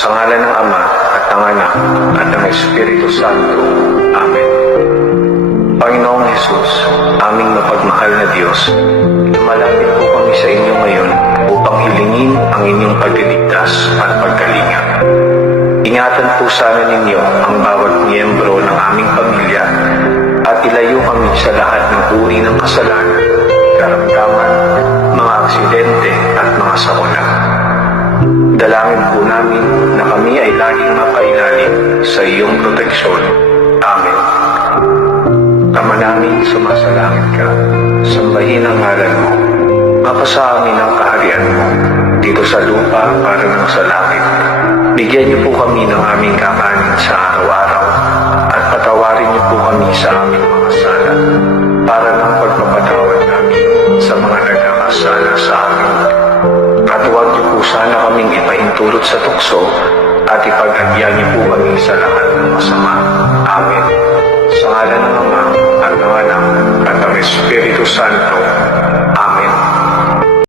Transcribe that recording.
Sa ngalan ng Ama at ng Anak at ng Espiritu Santo. Amen. Panginoong Hesus, aming mapagmahal na Diyos, lumalapit po kami sa inyo ngayon upang hilingin ang inyong pagliligtas at pagkalinga. Ingatan po sana ninyo ang bawat miyembro ng aming pamilya at ilayo kami sa lahat ng uri ng kasalanan, karamdaman, mga aksidente at mga sakuna. Dalangin po namin na kami ay laging mapailalim sa iyong proteksyon. Amen. Ama namin, sumasalangit ka, sambahin ang ngalan mo. Mapasa amin ang kaharian mo, dito sa lupa para ng sa langit. Bigyan niyo po kami ng aming kakanin sa araw-araw, at patawarin niyo po kami sa aming mga sala, para ng pagpapatawad namin sa mga nagkakasala sa amin. At huwag niyo po sana kaming ipahintulot sa tukso, at ipag-agyan niyo po kami sa lahat